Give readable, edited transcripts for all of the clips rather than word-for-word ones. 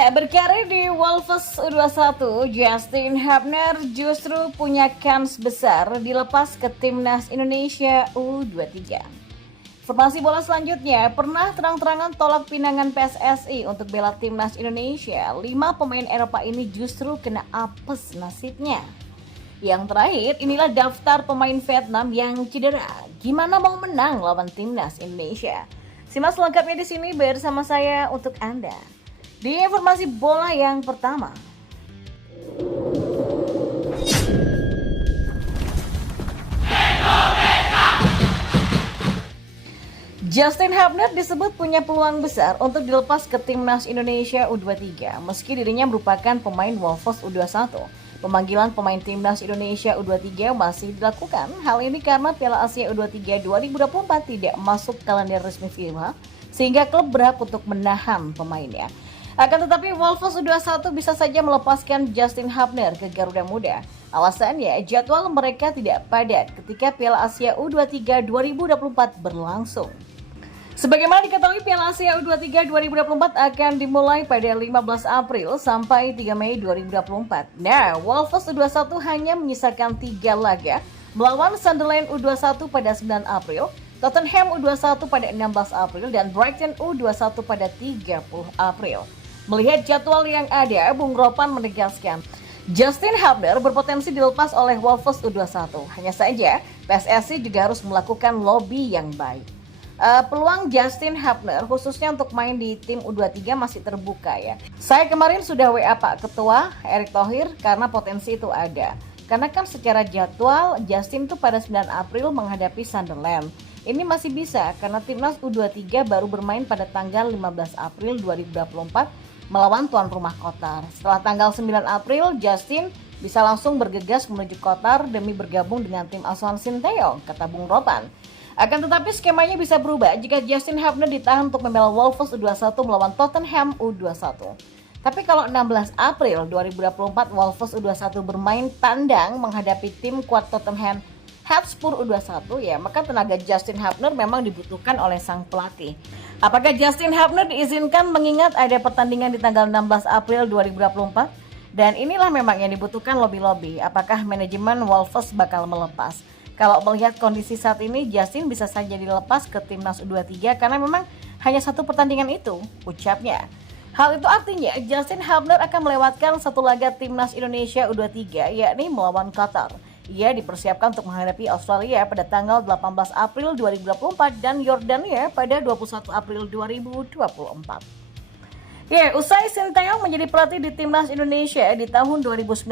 Ya, berkarir di Wolves U21, Justin Hubner justru punya kans besar dilepas ke Timnas Indonesia U23. Informasi bola selanjutnya, pernah terang-terangan tolak pinangan PSSI untuk bela Timnas Indonesia. 5 pemain Eropa ini justru kena apes nasibnya. Yang terakhir, inilah daftar pemain Vietnam yang cedera. Gimana mau menang lawan Timnas Indonesia? Simak selengkapnya di sini bersama saya untuk Anda. Di informasi bola yang pertama, Justin Hubner disebut punya peluang besar untuk dilepas ke Timnas Indonesia U23 meski dirinya merupakan pemain Wolves U21. Pemanggilan pemain Timnas Indonesia U23 masih dilakukan. Hal ini karena Piala Asia U23 2024 tidak masuk kalender resmi FIFA sehingga klub berhak untuk menahan pemainnya. Akan tetapi Wolves U21 bisa saja melepaskan Justin Hubner ke Garuda Muda. Alasannya jadwal mereka tidak padat ketika Piala Asia U23 2024 berlangsung. Sebagaimana diketahui, Piala Asia U23 2024 akan dimulai pada 15 April sampai 3 Mei 2024. Nah, Wolves U21 hanya menyisakan 3 laga melawan Sunderland U21 pada 9 April, Tottenham U21 pada 16 April, dan Brighton U21 pada 30 April. Melihat jadwal yang ada, Bung Ropan menegaskan, Justin Hubner berpotensi dilepas oleh Wolves U21. Hanya saja, PSSI juga harus melakukan lobby yang baik. Peluang Justin Hubner khususnya untuk main di tim U23 masih terbuka ya. Saya kemarin sudah WA Pak Ketua Erick Thohir karena potensi itu ada. Karena kan secara jadwal Justin tuh pada 9 April menghadapi Sunderland. Ini masih bisa karena timnas U23 baru bermain pada tanggal 15 April 2024 melawan tuan rumah Qatar. Setelah tanggal 9 April, Justin bisa langsung bergegas menuju Qatar demi bergabung dengan tim asuhan Sinteyong, kata Bung Ropan. Akan tetapi skemanya bisa berubah jika Justin Hubner ditahan untuk membela Wolves U21 melawan Tottenham U21. Tapi kalau 16 April 2024 Wolves U21 bermain tandang menghadapi tim kuat Tottenham Hotspur U21 ya, maka tenaga Justin Hubner memang dibutuhkan oleh sang pelatih. Apakah Justin Hubner diizinkan mengingat ada pertandingan di tanggal 16 April 2024? Dan inilah memang yang dibutuhkan lobby-lobby. Apakah manajemen Wolves bakal melepas? Kalau melihat kondisi saat ini, Justin bisa saja dilepas ke timnas U23 karena memang hanya satu pertandingan itu, ucapnya. Hal itu artinya Justin Hubner akan melewatkan satu laga timnas Indonesia U23 yakni melawan Qatar. Ia dipersiapkan untuk menghadapi Australia pada tanggal 18 April 2024 dan Yordania pada 21 April 2024. Ya, usai Sinteyong menjadi pelatih di Timnas Indonesia di tahun 2019,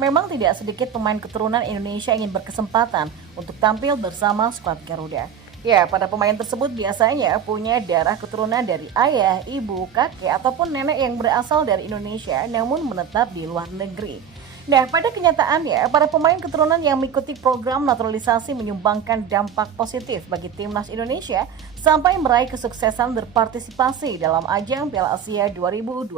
memang tidak sedikit pemain keturunan Indonesia ingin berkesempatan untuk tampil bersama skuad Garuda. Ya, pada pemain tersebut biasanya punya darah keturunan dari ayah, ibu, kakek, ataupun nenek yang berasal dari Indonesia namun menetap di luar negeri. Nah, pada kenyataannya, para pemain keturunan yang mengikuti program naturalisasi menyumbangkan dampak positif bagi Timnas Indonesia sampai meraih kesuksesan berpartisipasi dalam ajang Piala Asia 2023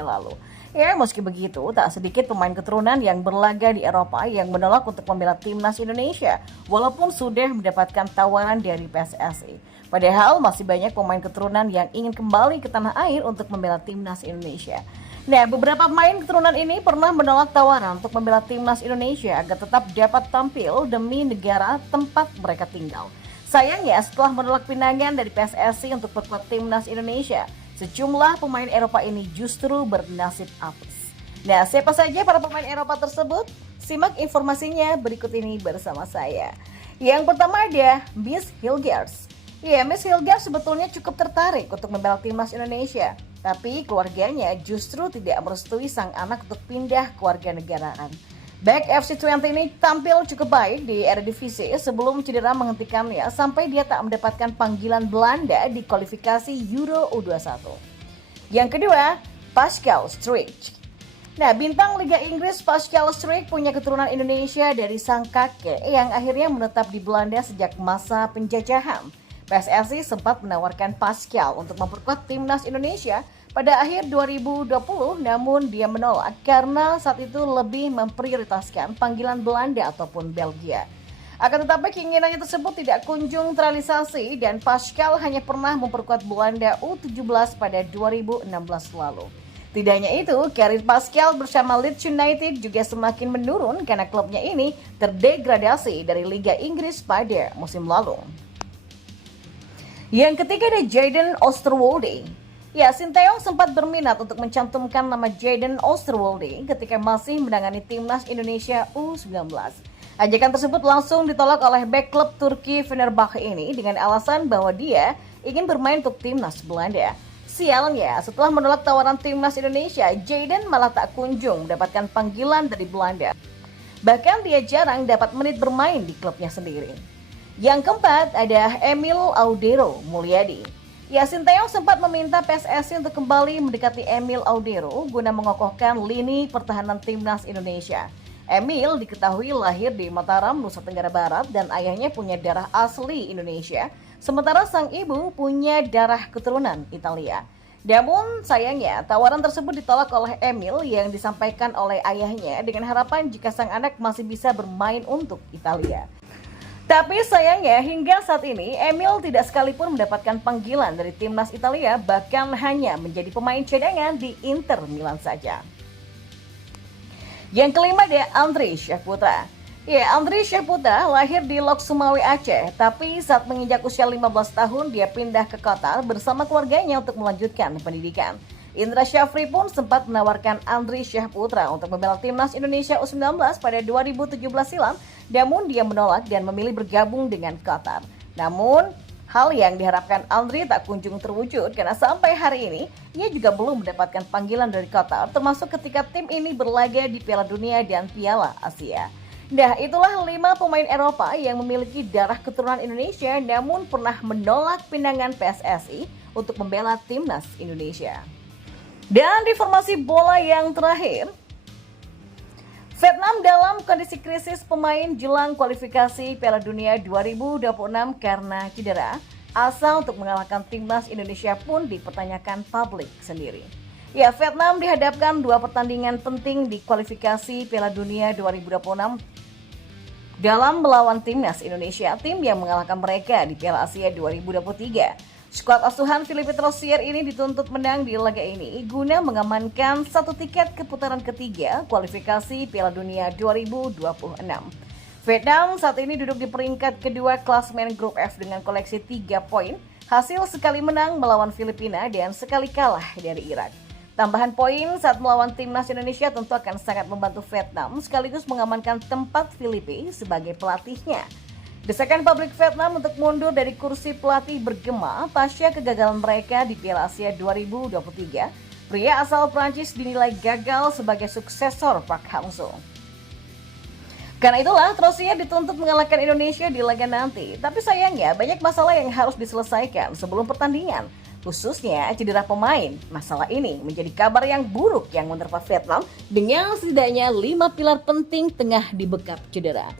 lalu. Ya, meski begitu, tak sedikit pemain keturunan yang berlaga di Eropa yang menolak untuk membela Timnas Indonesia, walaupun sudah mendapatkan tawaran dari PSSI. Padahal masih banyak pemain keturunan yang ingin kembali ke tanah air untuk membela Timnas Indonesia. Nah, beberapa pemain keturunan ini pernah menolak tawaran untuk membela Timnas Indonesia agar tetap dapat tampil demi negara tempat mereka tinggal. Sayangnya, setelah menolak pinangan dari PSSI untuk perkuat Timnas Indonesia, sejumlah pemain Eropa ini justru bernasib apes. Nah, siapa saja para pemain Eropa tersebut? Simak informasinya berikut ini bersama saya. Yang pertama ada Miss Hilgers. Ya, Miss Hilgers sebetulnya cukup tertarik untuk membela Timnas Indonesia. Tapi keluarganya justru tidak merestui sang anak untuk pindah ke warganegaraan. Back FC 20 ini tampil cukup baik di Eredivisie sebelum cedera menghentikannya sampai dia tak mendapatkan panggilan Belanda di kualifikasi Euro U21. Yang kedua, Pascal Struijk. Nah, bintang Liga Inggris Pascal Struijk punya keturunan Indonesia dari sang kakek yang akhirnya menetap di Belanda sejak masa penjajahan. PSSI sempat menawarkan Pascal untuk memperkuat Timnas Indonesia pada akhir 2020, namun dia menolak karena saat itu lebih memprioritaskan panggilan Belanda ataupun Belgia. Akan tetapi keinginannya tersebut tidak kunjung terrealisasi dan Pascal hanya pernah memperkuat Belanda U17 pada 2016 lalu. Tidak hanya itu, karir Pascal bersama Leeds United juga semakin menurun karena klubnya ini terdegradasi dari Liga Inggris pada musim lalu. Yang ketiga ada Jadon Oosterwolde. Ya, Sinteyong sempat berminat untuk mencantumkan nama Jadon Oosterwolde ketika masih menangani timnas Indonesia U19. Ajakan tersebut langsung ditolak oleh bek klub Turki Fenerbahce ini dengan alasan bahwa dia ingin bermain untuk timnas Belanda. Sialnya, setelah menolak tawaran timnas Indonesia, Jadon malah tak kunjung mendapatkan panggilan dari Belanda. Bahkan dia jarang dapat menit bermain di klubnya sendiri. Yang keempat ada Emil Audero Mulyadi. Ya, Sinteyong sempat meminta PSSI untuk kembali mendekati Emil Audero guna mengokohkan lini pertahanan timnas Indonesia. Emil diketahui lahir di Mataram, Nusa Tenggara Barat dan ayahnya punya darah asli Indonesia, sementara sang ibu punya darah keturunan Italia. Namun sayangnya tawaran tersebut ditolak oleh Emil yang disampaikan oleh ayahnya dengan harapan jika sang anak masih bisa bermain untuk Italia. Tapi sayangnya hingga saat ini Emil tidak sekalipun mendapatkan panggilan dari timnas Italia, bahkan hanya menjadi pemain cadangan di Inter Milan saja. Yang kelima ada Andriy Syahputra. Ya, Andriy Syahputra lahir di Lok Sumawe, Aceh, tapi saat menginjak usia 15 tahun dia pindah ke Qatar bersama keluarganya untuk melanjutkan pendidikan. Indra Syafri pun sempat menawarkan Andriy Syahputra untuk membela timnas Indonesia U19 pada 2017 silam, namun dia menolak dan memilih bergabung dengan Qatar. Namun, hal yang diharapkan Andriy tak kunjung terwujud karena sampai hari ini ia juga belum mendapatkan panggilan dari Qatar, termasuk ketika tim ini berlaga di Piala Dunia dan Piala Asia. Nah, itulah 5 pemain Eropa yang memiliki darah keturunan Indonesia namun pernah menolak pinangan PSSI untuk membela timnas Indonesia. Dan di informasi bola yang terakhir, Vietnam dalam kondisi krisis pemain jelang kualifikasi Piala Dunia 2026 karena cedera. Asa untuk mengalahkan timnas Indonesia pun dipertanyakan publik sendiri. Ya, Vietnam dihadapkan 2 pertandingan penting di kualifikasi Piala Dunia 2026 dalam melawan timnas Indonesia, tim yang mengalahkan mereka di Piala Asia 2023. Skuad asuhan Philippe Troussier ini dituntut menang di laga ini guna mengamankan 1 tiket ke putaran ketiga kualifikasi Piala Dunia 2026. Vietnam saat ini duduk di peringkat kedua klasemen grup F dengan koleksi 3 poin, hasil sekali menang melawan Filipina dan sekali kalah dari Irak. Tambahan poin saat melawan timnas Indonesia tentu akan sangat membantu Vietnam sekaligus mengamankan tempat Filipina sebagai pelatihnya. Desakan publik Vietnam untuk mundur dari kursi pelatih bergema pasca kegagalan mereka di Piala Asia 2023. Pria asal Prancis dinilai gagal sebagai suksesor Park Hang-seo. Karena itulah Troussier dituntut mengalahkan Indonesia di laga nanti. Tapi sayangnya banyak masalah yang harus diselesaikan sebelum pertandingan. Khususnya cedera pemain. Masalah ini menjadi kabar yang buruk yang menerpa Vietnam dengan setidaknya 5 pilar penting tengah dibekap cedera.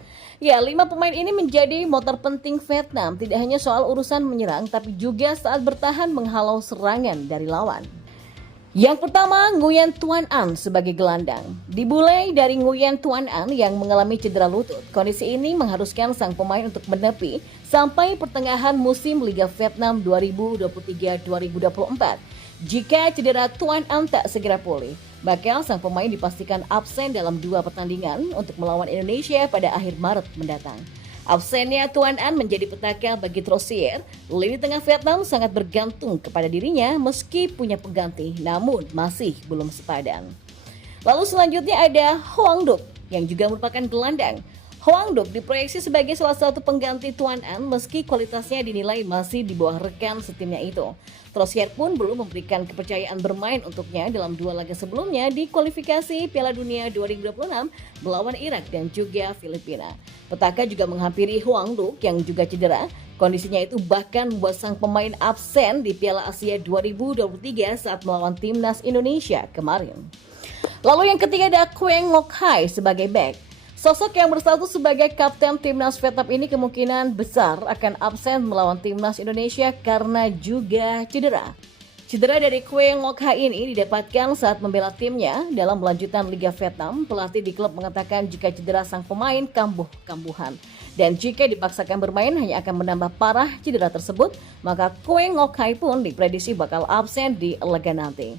Ya, 5 pemain ini menjadi motor penting Vietnam, tidak hanya soal urusan menyerang, tapi juga saat bertahan menghalau serangan dari lawan. Yang pertama, Nguyen Tuan An sebagai gelandang. Dimulai dari Nguyen Tuan An yang mengalami cedera lutut. Kondisi ini mengharuskan sang pemain untuk menepi sampai pertengahan musim Liga Vietnam 2023-2024. Jika cedera Tuan An tak segera pulih, bakal sang pemain dipastikan absen dalam 2 pertandingan untuk melawan Indonesia pada akhir Maret mendatang. Absennya Tuan An menjadi petaka bagi Troussier. Lini tengah Vietnam sangat bergantung kepada dirinya meski punya pengganti, namun masih belum sepadan. Lalu selanjutnya ada Hoang Duc yang juga merupakan gelandang. Hoang Duc diproyeksi sebagai salah satu pengganti Tuan An meski kualitasnya dinilai masih di bawah rekan setimnya itu. Troussier pun belum memberikan kepercayaan bermain untuknya dalam 2 laga sebelumnya di kualifikasi Piala Dunia 2026 melawan Irak dan juga Filipina. Petaka juga menghampiri Hoang Duc yang juga cedera. Kondisinya itu bahkan membuat sang pemain absen di Piala Asia 2023 saat melawan timnas Indonesia kemarin. Lalu yang ketiga ada Quang Ngoc Hai sebagai bek. Sosok yang berstatus sebagai kapten timnas Vietnam ini kemungkinan besar akan absen melawan timnas Indonesia karena juga cedera. Cedera dari Quang Ngoc Hai ini didapatkan saat membela timnya dalam lanjutan Liga Vietnam. Pelatih di klub mengatakan jika cedera sang pemain kambuh-kambuhan. Dan jika dipaksakan bermain hanya akan menambah parah cedera tersebut, maka Quang Ngoc Hai pun diprediksi bakal absen di laga nanti.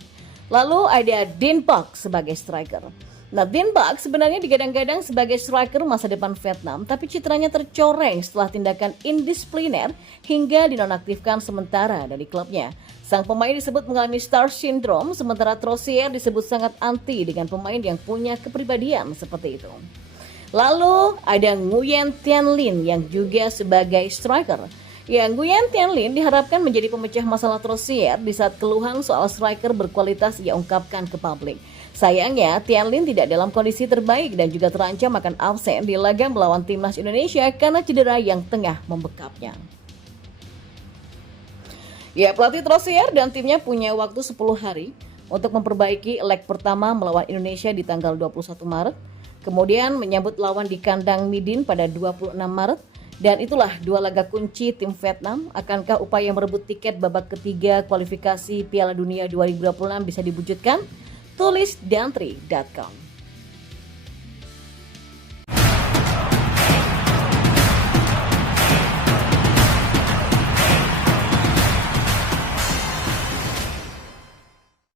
Lalu ada Dean Park sebagai striker. Nah, Dean Park sebenarnya digadang-gadang sebagai striker masa depan Vietnam, tapi citranya tercoreng setelah tindakan indisipliner hingga dinonaktifkan sementara dari klubnya. Sang pemain disebut mengalami star syndrome, sementara Trossier disebut sangat anti dengan pemain yang punya kepribadian seperti itu. Lalu ada Nguyen Thanh Linh yang juga sebagai striker. Ya, Nguyen Thanh Linh diharapkan menjadi pemecah masalah Trossier di saat keluhan soal striker berkualitas ia ungkapkan ke publik. Sayangnya, Thanh Linh tidak dalam kondisi terbaik dan juga terancam akan absen di laga melawan timnas Indonesia karena cedera yang tengah membekapnya. Ya, pelatih Trossier dan timnya punya waktu 10 hari untuk memperbaiki leg pertama melawan Indonesia di tanggal 21 Maret. Kemudian menyambut lawan di kandang Midin pada 26 Maret. Dan itulah dua laga kunci tim Vietnam. Akankah upaya merebut tiket babak ketiga kualifikasi Piala Dunia 2026 bisa diwujudkan? Tulis Dantri.com.